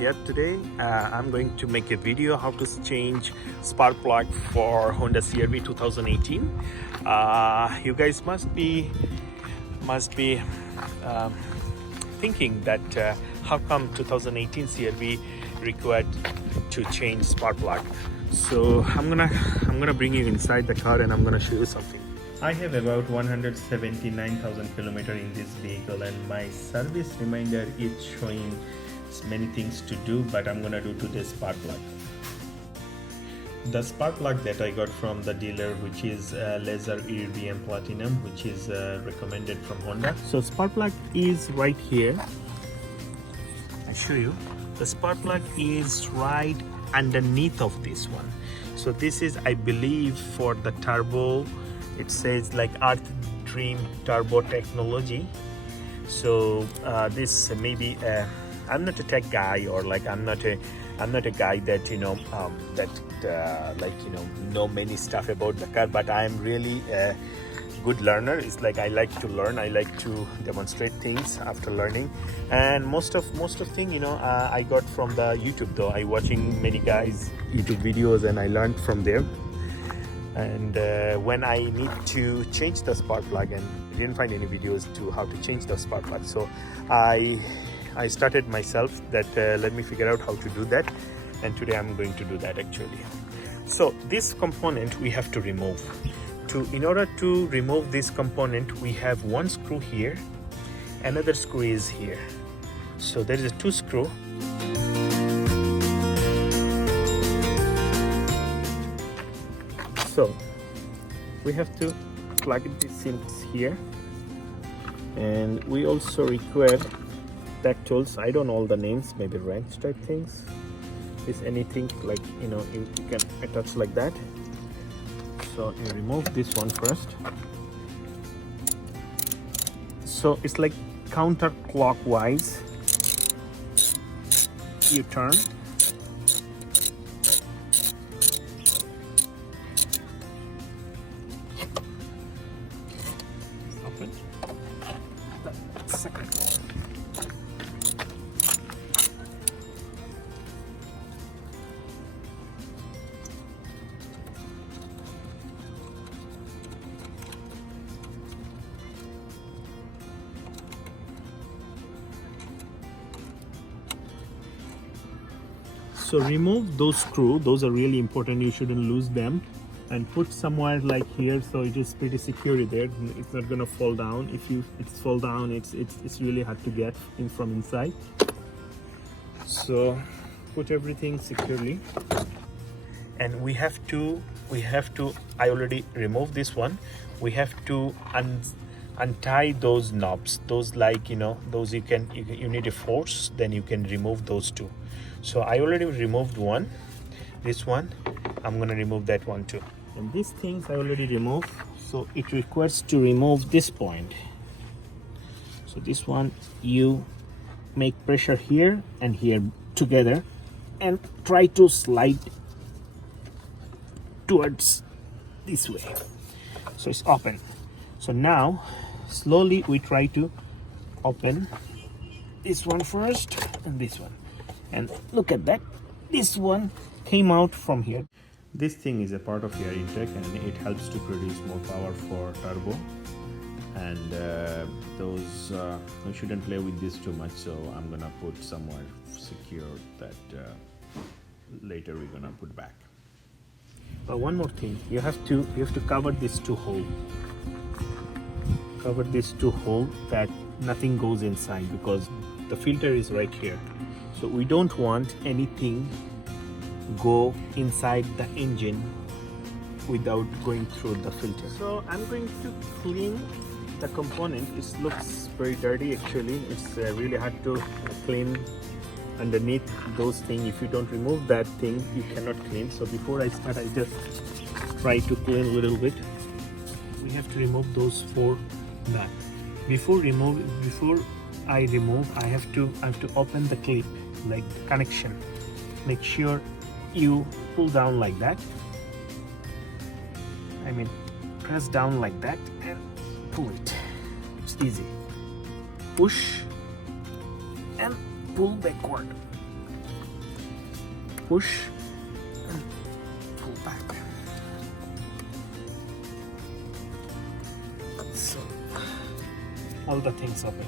here today. I'm going to make a video how to change spark plug for Honda CR-V 2018. You guys must be thinking that how come 2018 CR-V required to change spark plug. So I'm gonna bring you inside the car and I'm gonna show you something. I have about 179,000 kilometers in this vehicle, and my service reminder is showing many things to do, but I'm gonna do today's spark plug. The spark plug that I got from the dealer, which is laser ERBM Platinum, which is recommended from Honda. So spark plug is right here. I show you. The spark plug is right underneath of this one. So this is, I believe, for the turbo. It says like Earth Dream Turbo Technology. So this maybe I'm not a tech guy, or like I'm not a guy that know many stuff about the car, but I'm really a good learner. It's like I like to learn, I like to demonstrate things after learning, and most of thing I got from the YouTube, though I watching many guys YouTube videos and I learned from there. And when I need to change the spark plug, and I didn't find any videos to how to change the spark plug, so I started myself that let me figure out how to do that, and today I'm going to do that actually. So this component we have to remove. In order to remove this component, we have one screw here, another screw is here. So there is a two screw. So we have to plug this in here, and we also require back tools. I don't know all the names, maybe wrench type things. Is anything like you can attach like that. So you remove this one first. So it's like counterclockwise. You turn. Open. The second one. So remove those screws, those are really important, you shouldn't lose them, and put somewhere like here, so it is pretty secure there, it's not gonna fall down. If it's fall down, it's really hard to get in from inside. So put everything securely, and we have to I already removed this one. We have to untie those knobs, those like those you need a force, then you can remove those two. So I already removed one, this one, I'm gonna remove that one too. And these things I already removed, so it requires to remove this point. So this one, you make pressure here and here together and try to slide towards this way, so it's open. So now slowly we try to open this one first and this one, and look at that, this one came out from here. This thing is a part of your intake, and it helps to produce more power for turbo, and those we shouldn't play with this too much, so I'm gonna put somewhere secure that later we're gonna put back. But one more thing, you have to cover these two holes. Cover these two holes that nothing goes inside, because the filter is right here. So we don't want anything go inside the engine without going through the filter. So I'm going to clean the component. It looks very dirty actually. It's really hard to clean underneath those things. If you don't remove that thing, you cannot clean. So before I start, I just try to clean a little bit. We have to remove those four nuts. Before I remove, I have to open the clip, like the connection. Make sure you pull down like that. I mean, press down like that and pull it. It's easy. Push and pull backward. push and pull back. So all the things open.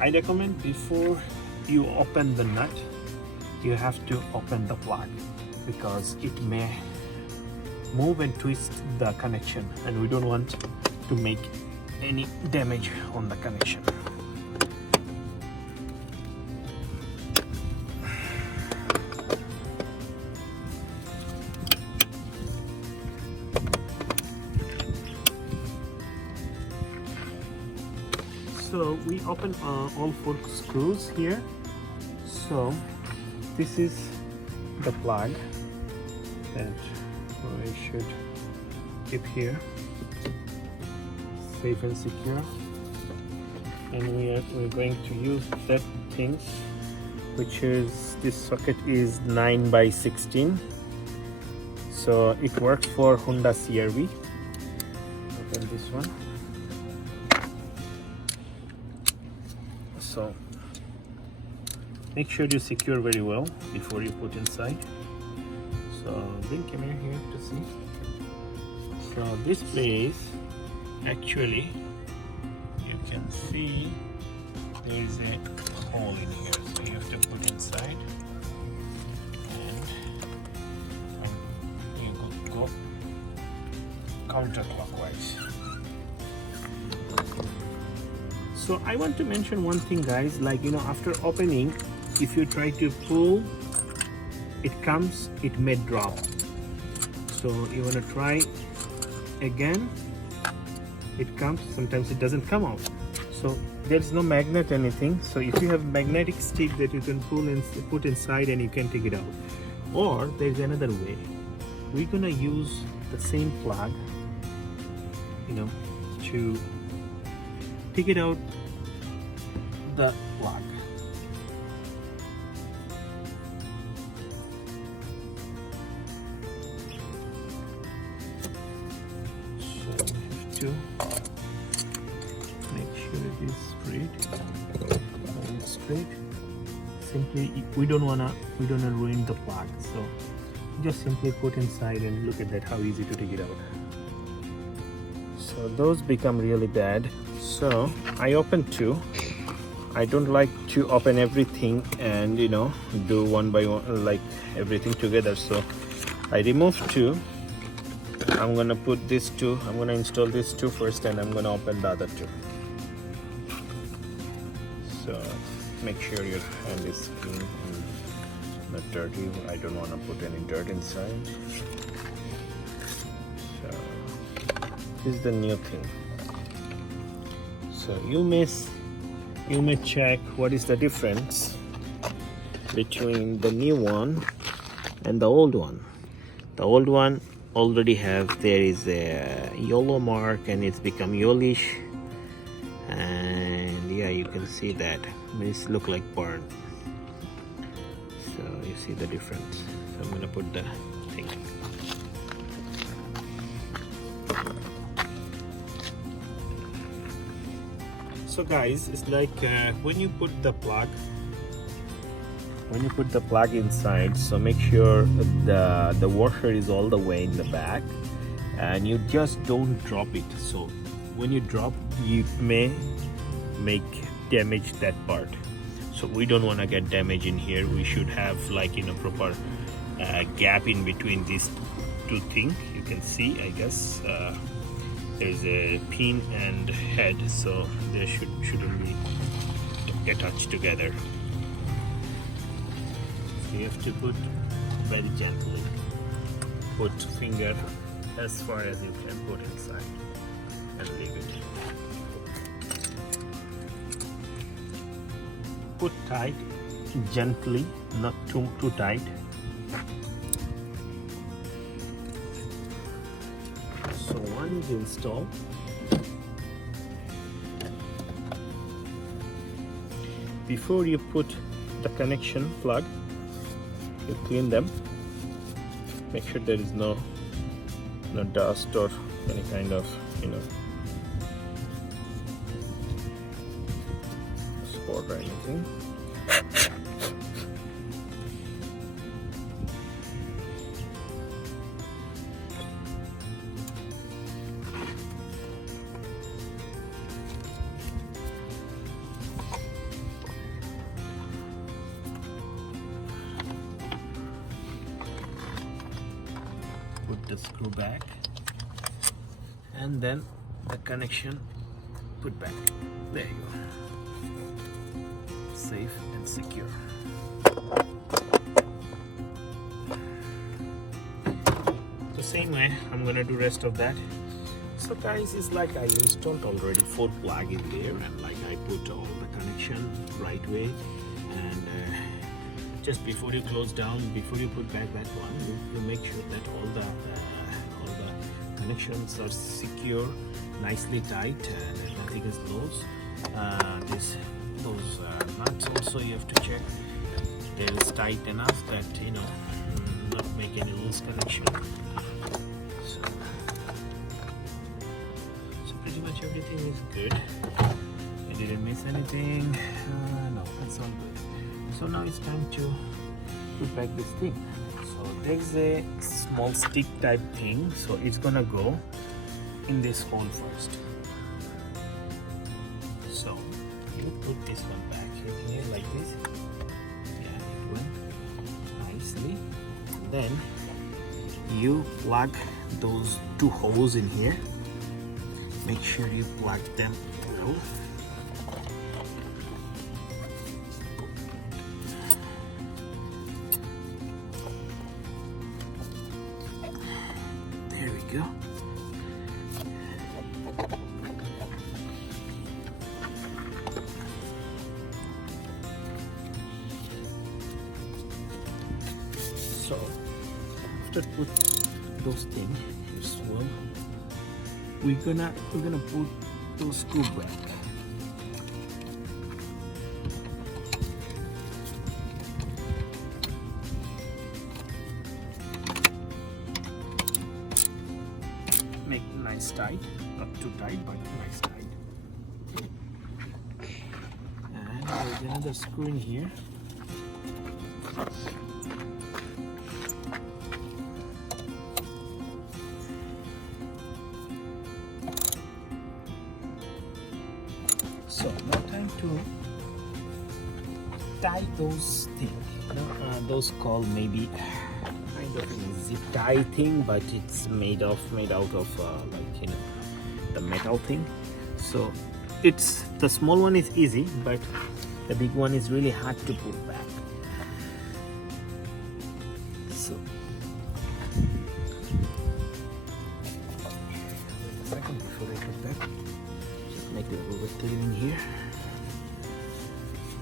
I recommend before you open the nut, you have to open the plug, because it may move and twist the connection, and we don't want to make any damage on the connection. So we open all 4 screws here. So this is the plug that I should keep here, safe and secure. And we're going to use that things, which is, this socket is 9 by 16. So it works for Honda CR-V. Open this one. So make sure you secure very well before you put inside. So bring camera here to see. So this place, actually you can see there is a hole in here, so you have to put inside, and you go counterclockwise. So I want to mention one thing, guys, like, you know, after opening, if you try to pull, it may drop. So you want to try again. It comes, sometimes it doesn't come out. So there's no magnet, anything. So if you have magnetic stick that you can pull and put inside, and you can take it out. Or there's another way. We're gonna use the same plug, you know, to take it out the plug. So we have to make sure it is straight. Hold it straight. Simply, we don't wanna ruin the plug. So just simply put inside, and look at that, how easy to take it out. So those become really bad. So I open 2. I don't like to open everything and, you know, do one by one, like everything together. So I remove 2. I'm gonna put this 2. I'm gonna install this 2 first, and I'm gonna open the other 2. So make sure your hand is clean and not dirty. I don't want to put any dirt inside. So this is the new thing. So you may check what is the difference between the new one and the old one. The old one already there is a yellow mark, and it's become yellowish, and yeah, you can see that this look like burn. So you see the difference. So I'm gonna put the thing. So guys, it's like when you put the plug inside, so make sure the washer is all the way in the back, and you just don't drop it. So when you drop, you may make damage that part. So we don't want to get damage in here. We should have, like, you know, proper gap in between these 2 things. You can see, I guess, there's a pin and head, so they shouldn't be attached together. So you have to put very gently. Put finger as far as you can put inside, and leave it. Put tight, gently, not too tight. So one is installed. Before you put the connection plug, you clean them. Make sure there is no dust or any kind of, you know, spot or anything. put the screw back, and then the connection put back. There you go. Safe and secure. The same way I'm gonna do rest of that. So guys, it's like I installed already 4 plug in there, and like I put all the connection right way, and just before you close down, before you put back that one, you make sure that all the connections are secure, nicely tight, and nothing is loose. Those nuts also you have to check that it is tight enough that not make any loose connection. So pretty much everything is good. I didn't miss anything. No, that's all good. So now it's time to put back this thing. So there's a small stick type thing, so it's gonna go in this hole first. So you put this one back in here like this. Yeah, it went nicely. Then you plug those 2 holes in here. Make sure you plug them through. There we go. So after put those things, we're gonna put those screw back. Make nice tight, not too tight, but nice tight. And there's another screw in here. So now time to tie those things. Those called maybe kind of a zip tie thing, but it's made out of the metal thing. So it's the small one is easy, but the big one is really hard to put back. So wait a second before I put back. Just make a little bit in here.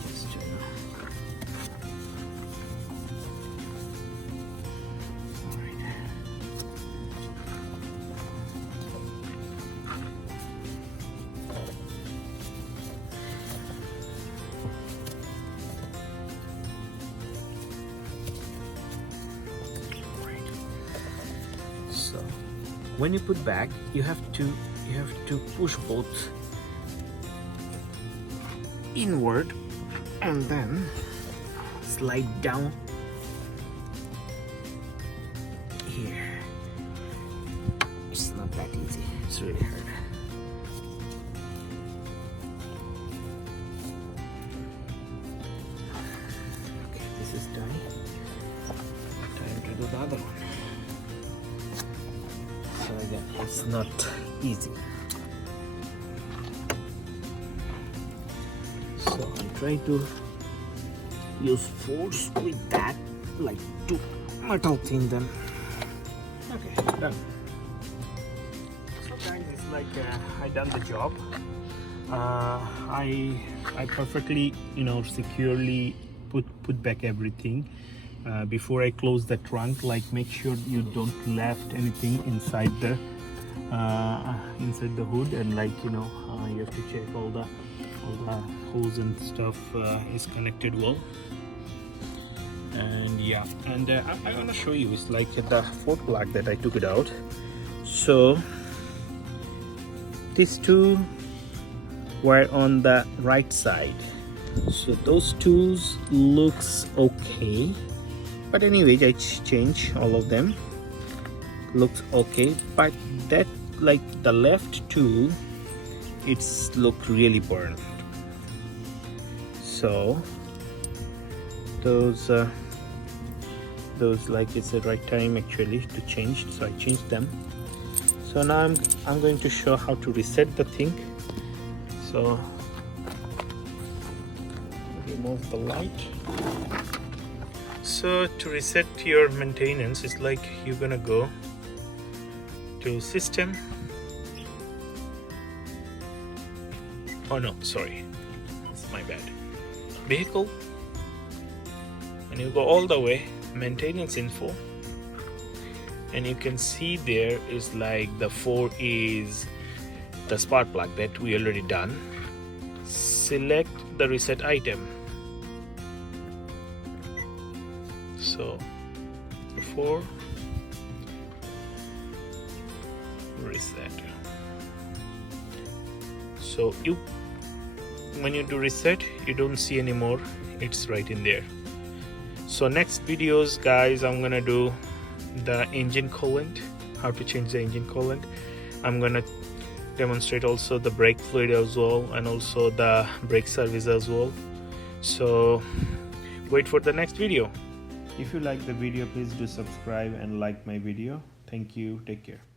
Just when you put back, you have to push both inward and then slide down here. It's not that easy, it's really hard. Okay, this is done. Time to do the other one. So again, it's not easy. So I'm trying to use force with that, like to metal thing then. Okay, done. So guys, it's like I done the job. I perfectly, securely put back everything. Before I close the trunk, like make sure you don't left anything inside the hood, and you have to check all the hose and stuff is connected well. And yeah, and I want to show you, it's like the fourth plug that I took it out. So these two were on the right side, so those two looks okay. But anyways, I change all of them. Looks okay, but that, like the left two, it's look really burned. So those those, like it's the right time actually to change, so I changed them. So now I'm going to show how to reset the thing. So remove the light. So to reset your maintenance, it's like you're gonna go to system. Oh no, sorry, it's my bad. Vehicle, and you go all the way maintenance info, and you can see there is like the 4 is the spark plug that we already done. Select the reset item. So 4 reset. So you, when you do reset, you don't see anymore, it's right in there. So next videos guys, I'm gonna do the engine coolant, how to change the engine coolant. I'm gonna demonstrate also the brake fluid as well, and also the brake service as well. So wait for the next video. If you like the video, please do subscribe and like my video. Thank you, take care.